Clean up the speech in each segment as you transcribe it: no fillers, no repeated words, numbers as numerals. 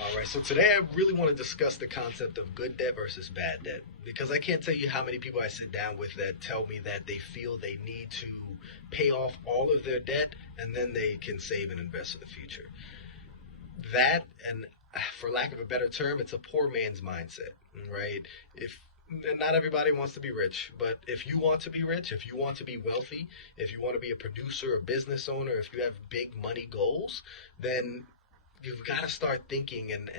All right, so today I really want to discuss the concept of good debt versus bad debt because I can't tell you how many people I sit down with that tell me that they feel they need to pay off all of their debt and then they can save and invest for the future. That, and for lack of a better term, it's a poor man's mindset, right? If not everybody wants to be rich, but if you want to be rich, if you want to be wealthy, if you want to be a producer, a business owner, if you have big money goals, then you've got to start thinking and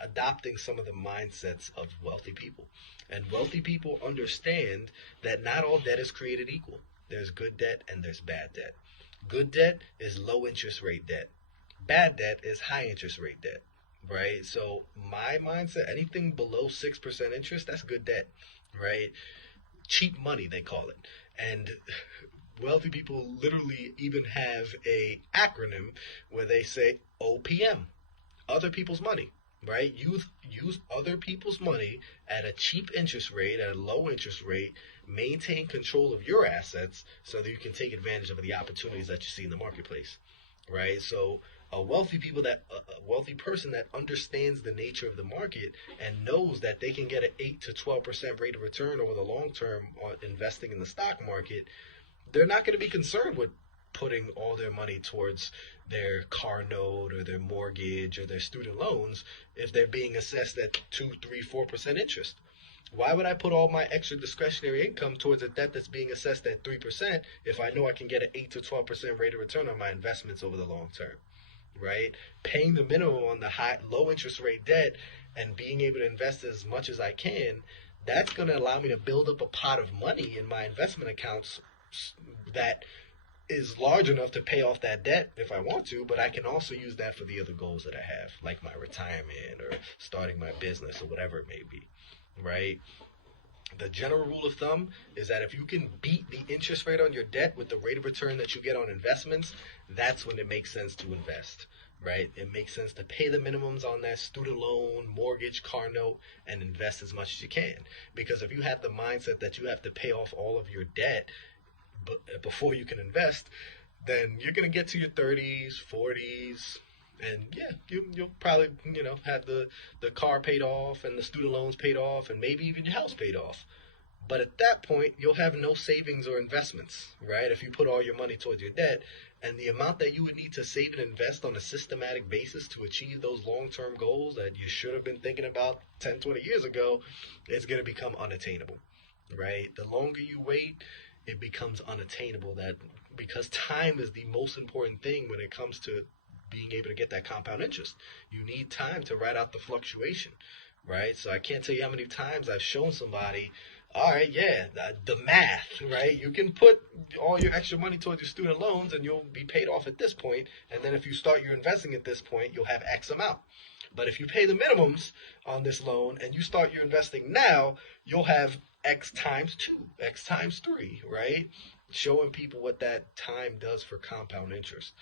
adopting some of the mindsets of wealthy people. And wealthy people understand that not all debt is created equal. There's good debt and there's bad debt. Good debt is low interest rate debt. Bad debt is high interest rate debt, right? So my mindset, anything below 6% interest, that's good debt, right? Cheap money, they call it. And wealthy people literally even have a acronym where they say OPM, other people's money, right? Use other people's money at a cheap interest rate, at a low interest rate, maintain control of your assets so that you can take advantage of the opportunities that you see in the marketplace, right? So a wealthy person that understands the nature of the market and knows that they can get an 8 to 12% rate of return over the long term on investing in the stock market, they're not going to be concerned with putting all their money towards their car note or their mortgage or their student loans if they're being assessed at 2, 3, 4% interest. Why would I put all my extra discretionary income towards a debt that's being assessed at 3% if I know I can get an 8 to 12% rate of return on my investments over the long term? Right? Paying the minimum on the low interest rate debt and being able to invest as much as I can, that's going to allow me to build up a pot of money in my investment accounts that is large enough to pay off that debt if I want to, but I can also use that for the other goals that I have, like my retirement or starting my business or whatever it may be, right? The general rule of thumb is that if you can beat the interest rate on your debt with the rate of return that you get on investments, that's when it makes sense to invest, right? It makes sense to pay the minimums on that student loan, mortgage, car note, and invest as much as you can. Because if you have the mindset that you have to pay off all of your debt before you can invest, then you're going to get to your 30s, 40s, and yeah, you'll probably have the car paid off and the student loans paid off and maybe even your house paid off. But at that point, you'll have no savings or investments, right? If you put all your money towards your debt, and the amount that you would need to save and invest on a systematic basis to achieve those long-term goals that you should have been thinking about 10, 20 years ago, it's going to become unattainable, right? The longer you wait, it becomes unattainable, that because time is the most important thing when it comes to being able to get that compound interest. You need time to ride out the fluctuation, right? So I can't tell you how many times I've shown somebody, all right, yeah, the math, right? You can put all your extra money towards your student loans and you'll be paid off at this point, and then if you start your investing at this point, you'll have X amount. But if you pay the minimums on this loan and you start your investing now, you'll have X times 2, X times 3, right? Showing people what that time does for compound interest.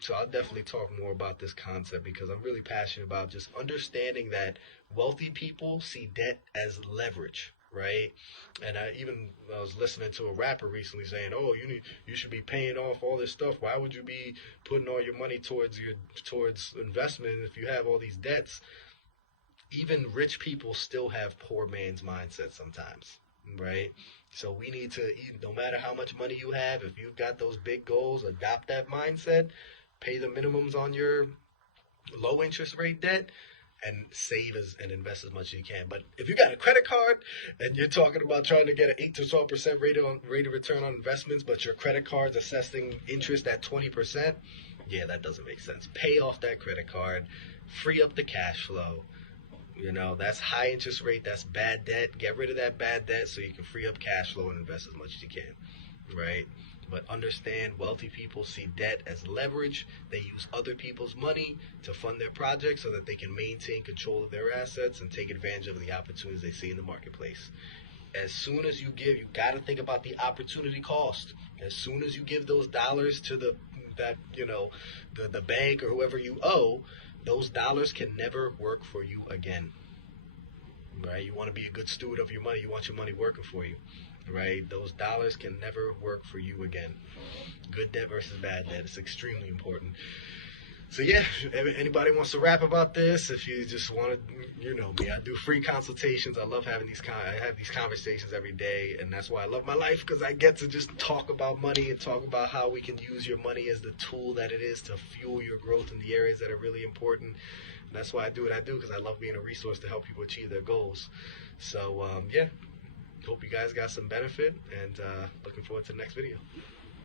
So I'll definitely talk more about this concept because I'm really passionate about just understanding that wealthy people see debt as leverage, right? And I was listening to a rapper recently saying, "Oh, you should be paying off all this stuff. Why would you be putting all your money towards investment if you have all these debts?" Even rich people still have poor man's mindset sometimes, right? So we need to, no matter how much money you have, if you've got those big goals, adopt that mindset, pay the minimums on your low interest rate debt, and and invest as much as you can. But if you got a credit card and you're talking about trying to get an 8 to 12% rate of return on investments, but your credit card's assessing interest at 20%, yeah, that doesn't make sense. Pay off that credit card, free up the cash flow. That's high interest rate. That's bad debt. Get rid of that bad debt so you can free up cash flow and invest as much as you can, right? But understand, wealthy people see debt as leverage. They use other people's money to fund their projects so that they can maintain control of their assets and take advantage of the opportunities they see in the marketplace. As soon as you got to think about the opportunity cost. As soon as you give those dollars to the bank or whoever you owe, those dollars can never work for you again, right? You want to be a good steward of your money. You want your money working for you, right? Those dollars can never work for you again. Good debt versus bad debt is extremely important. So yeah, if anybody wants to rap about this, if you just want to, you know me, I do free consultations. I love having I have these conversations every day, and that's why I love my life, because I get to just talk about money and talk about how we can use your money as the tool that it is to fuel your growth in the areas that are really important. And that's why I do what I do, because I love being a resource to help people achieve their goals. So yeah, hope you guys got some benefit, and looking forward to the next video.